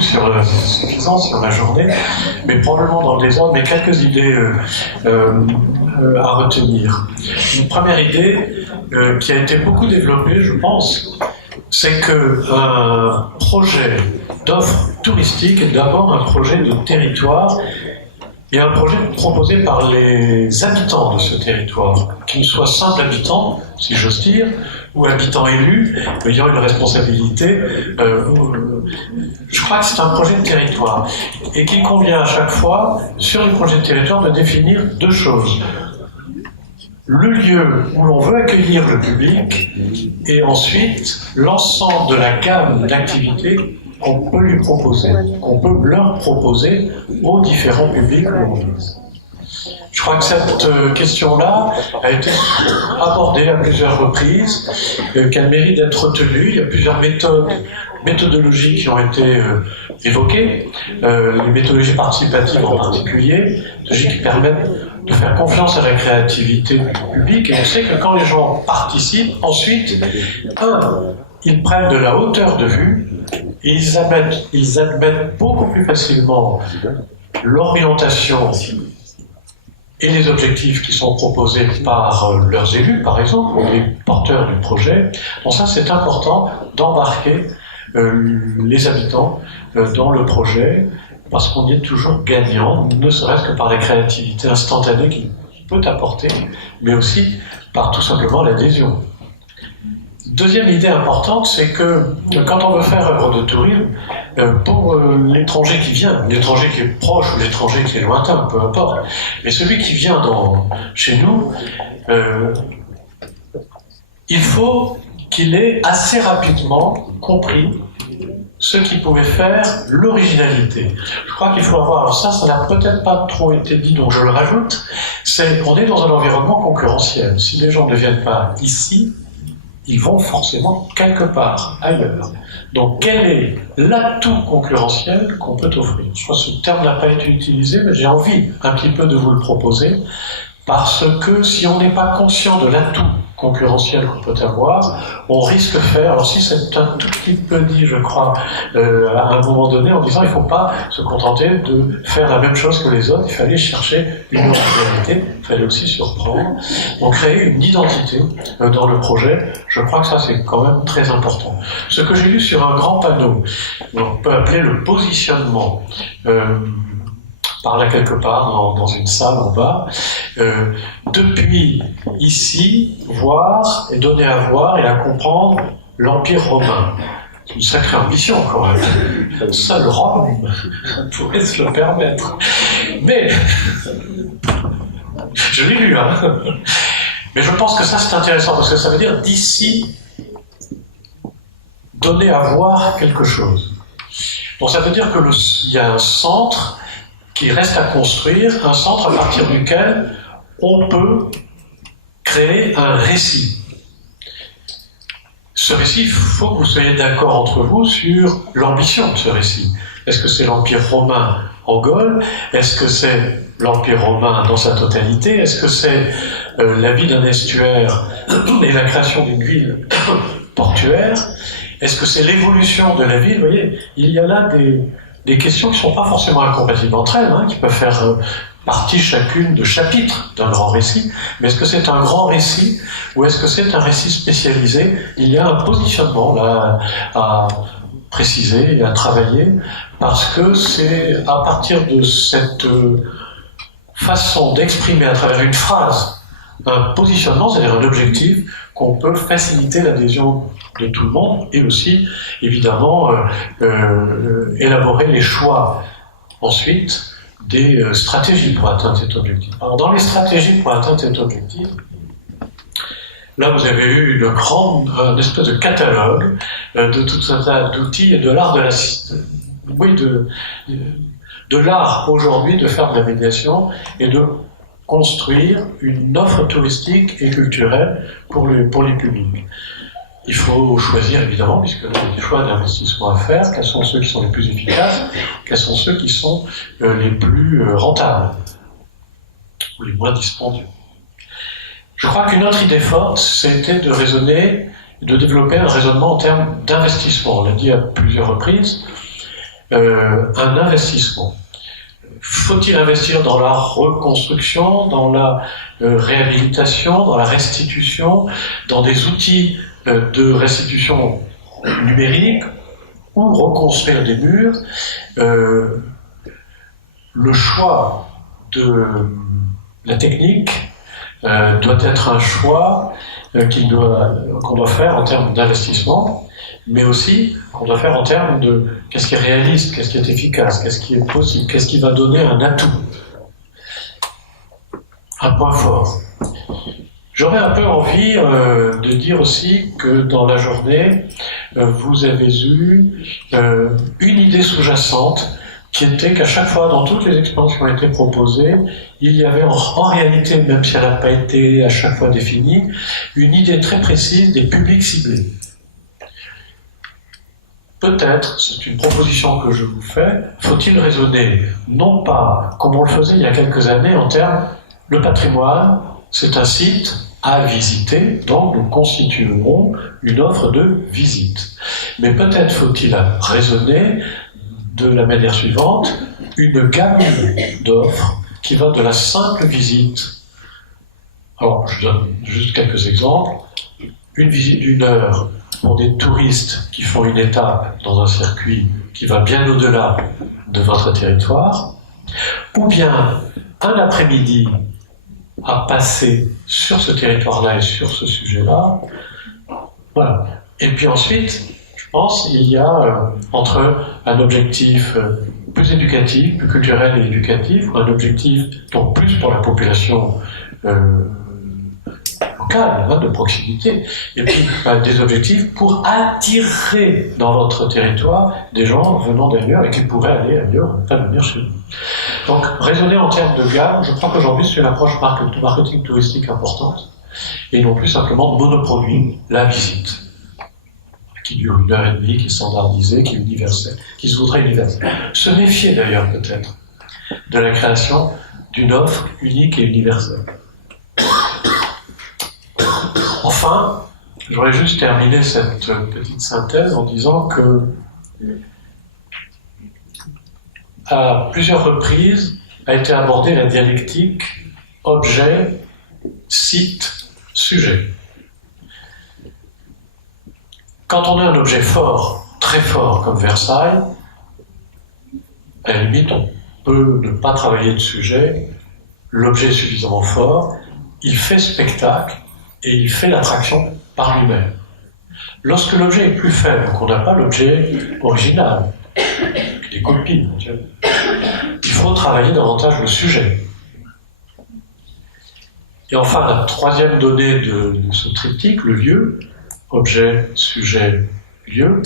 plus suffisant sur la journée, mais probablement dans le désordre, mais quelques idées à retenir. Une première idée qui a été beaucoup développée, je pense, c'est qu'un projet d'offre touristique est d'abord un projet de territoire et un projet proposé par les habitants de ce territoire, qu'ils soient simples habitants, si j'ose dire, ou habitants élus, ayant une responsabilité. Je crois que c'est un projet de territoire et qu'il convient à chaque fois, sur les projets de territoire, de définir deux choses. Le lieu où l'on veut accueillir le public et ensuite l'ensemble de la gamme d'activités qu'on peut lui proposer, qu'on peut leur proposer aux différents publics où on vise. Je crois que cette question-là a été abordée à plusieurs reprises, qu'elle mérite d'être retenue. Il y a plusieurs méthodologies qui ont été évoquées, les méthodologies participatives en particulier, méthodologies qui permettent de faire confiance à la créativité du public. Et on sait que quand les gens participent, ensuite, ils prennent de la hauteur de vue et ils admettent beaucoup plus facilement l'orientation et les objectifs qui sont proposés par leurs élus, par exemple, ou les porteurs du projet. Donc ça, c'est important d'embarquer les habitants dans le projet, parce qu'on y est toujours gagnant, ne serait-ce que par la créativité instantanée qu'il peut apporter, mais aussi par tout simplement l'adhésion. Deuxième idée importante, c'est que quand on veut faire œuvre de tourisme, pour l'étranger qui vient, l'étranger qui est proche ou l'étranger qui est lointain, peu importe, mais celui qui vient chez nous, il faut qu'il ait assez rapidement compris ce qui pouvait faire l'originalité. Je crois qu'il faut avoir, alors ça n'a peut-être pas trop été dit, donc je le rajoute, on est dans un environnement concurrentiel. Si les gens ne viennent pas ici, ils vont forcément quelque part ailleurs. Donc quel est l'atout concurrentiel qu'on peut offrir? Je crois que ce terme n'a pas été utilisé, mais j'ai envie un petit peu de vous le proposer, parce que si on n'est pas conscient de l'atout concurrentiel qu'on peut avoir, on risque de faire, alors si c'est un tout petit peu dit, je crois, à un moment donné, en disant il ne faut pas se contenter de faire la même chose que les autres, il fallait chercher une originalité, il fallait aussi surprendre. Donc créer une identité dans le projet, je crois que ça c'est quand même très important. Ce que j'ai lu sur un grand panneau, on peut appeler le positionnement, par là quelque part dans une salle en bas, depuis ici, voir et donner à voir et à comprendre l'Empire romain. C'est une sacrée ambition quand même. Seul Rome pourrait se le permettre. Mais, je l'ai lu, hein. Mais je pense que ça c'est intéressant parce que ça veut dire d'ici donner à voir quelque chose. Donc ça veut dire qu'il y a un centre qui reste à construire, un centre à partir duquel on peut créer un récit. Ce récit, il faut que vous soyez d'accord entre vous sur l'ambition de ce récit. Est-ce que c'est l'Empire romain en Gaule? Est-ce que c'est l'Empire romain dans sa totalité? Est-ce que c'est la vie d'un estuaire et la création d'une ville portuaire? Est-ce que c'est l'évolution de la ville? Vous voyez, il y a là des questions qui ne sont pas forcément incompatibles entre elles, hein, qui peuvent faire partie chacune de chapitres d'un grand récit, mais est-ce que c'est un grand récit ou est-ce que c'est un récit spécialisé? Il y a un positionnement là à préciser et à travailler, parce que c'est à partir de cette façon d'exprimer à travers une phrase un positionnement, c'est-à-dire un objectif, qu'on peut faciliter l'adhésion de tout le monde et aussi, évidemment, élaborer les choix ensuite des stratégies pour atteindre cet objectif. Alors, dans les stratégies pour atteindre cet objectif, là vous avez eu une espèce de catalogue de tout un tas d'outils et de l'art de l'art aujourd'hui de faire de la médiation et de construire une offre touristique et culturelle pour les publics. Il faut choisir, évidemment, puisque il y a des choix d'investissement à faire, quels sont ceux qui sont les plus efficaces, quels sont ceux qui sont les plus rentables, ou les moins dispendieux. Je crois qu'une autre idée forte, c'était de raisonner, de développer un raisonnement en termes d'investissement. On l'a dit à plusieurs reprises, un investissement. Faut-il investir dans la reconstruction, dans la réhabilitation, dans la restitution, dans des outils de restitution numérique, ou reconstruire des murs? Le choix de la technique doit être un choix qu'on doit faire en termes d'investissement, mais aussi qu'on doit faire en termes de qu'est-ce qui est réaliste, qu'est-ce qui est efficace, qu'est-ce qui est possible, qu'est-ce qui va donner un atout, un point fort. J'aurais un peu envie de dire aussi que dans la journée, vous avez eu une idée sous-jacente qui était qu'à chaque fois, dans toutes les expériences qui ont été proposées, il y avait en réalité, même si elle n'a pas été à chaque fois définie, une idée très précise des publics ciblés. Peut-être, c'est une proposition que je vous fais, faut-il raisonner, non pas comme on le faisait il y a quelques années en termes, le patrimoine, c'est un site à visiter, donc nous constituerons une offre de visite. Mais peut-être faut-il raisonner de la manière suivante, une gamme d'offres qui va de la simple visite. Alors, je donne juste quelques exemples. Une visite d'une heure pour des touristes qui font une étape dans un circuit qui va bien au-delà de votre territoire, ou bien un après-midi à passer sur ce territoire-là et sur ce sujet-là. Voilà. Et puis ensuite, je pense, il y a entre un objectif plus éducatif, plus culturel et éducatif, ou un objectif donc plus pour la population locale, de proximité, et puis des objectifs pour attirer dans votre territoire des gens venant d'ailleurs et qui pourraient aller ailleurs, pas venir chez vous. Donc, raisonner en termes de gamme, je crois qu'aujourd'hui c'est une approche marketing touristique importante, et non plus simplement monoproduire la visite, qui dure 1h30, qui est standardisée, qui est universelle, qui se voudrait universelle. Se méfier d'ailleurs peut-être de la création d'une offre unique et universelle. Enfin, j'aurais juste terminé cette petite synthèse en disant que à plusieurs reprises a été abordée la dialectique objet, site, sujet. Quand on a un objet fort, très fort comme Versailles, à la limite on peut ne pas travailler de sujet, l'objet est suffisamment fort, il fait spectacle et il fait l'attraction par lui-même. Lorsque l'objet est plus faible, qu'on n'a pas l'objet original, des copies, il faut travailler davantage le sujet. Et enfin, la troisième donnée de ce triptyque, le lieu, objet, sujet, lieu.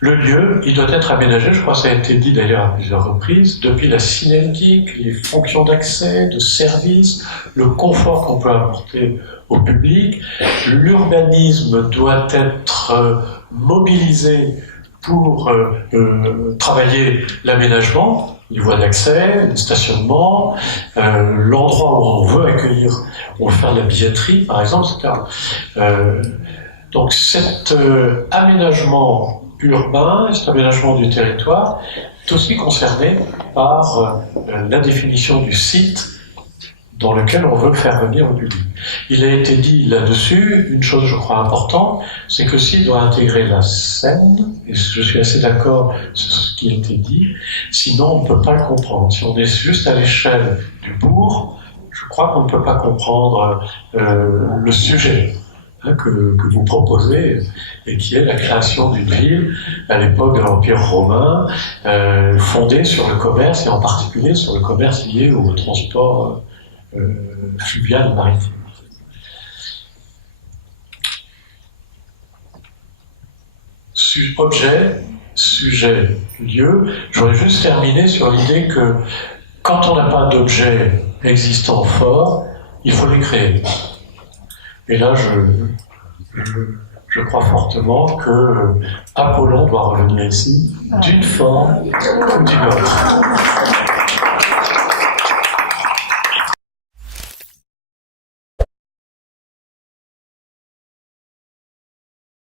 Le lieu, il doit être aménagé, je crois que ça a été dit d'ailleurs à plusieurs reprises, depuis la signalétique, les fonctions d'accès, de service, le confort qu'on peut apporter au public. L'urbanisme doit être mobilisé pour travailler l'aménagement, les voies d'accès, le stationnement, l'endroit où on veut accueillir, on veut faire de la billetterie par exemple, etc. Donc cet aménagement urbain, cet aménagement du territoire est aussi concerné par la définition du site dans lequel on veut faire venir au public. Il a été dit là-dessus, une chose je crois importante, c'est que le site doit intégrer la scène, et je suis assez d'accord sur ce qui a été dit, sinon on ne peut pas le comprendre. Si on est juste à l'échelle du bourg, je crois qu'on ne peut pas comprendre le sujet que vous proposez, et qui est la création d'une ville à l'époque de l'Empire romain, fondée sur le commerce, et en particulier sur le commerce lié au transport fluvial et maritime. Objet, sujet, lieu. J'aurais juste terminé sur l'idée que quand on n'a pas d'objet existant fort, il faut les créer. Et là, je crois fortement que Apollon doit revenir ici, d'une forme ou d'une autre.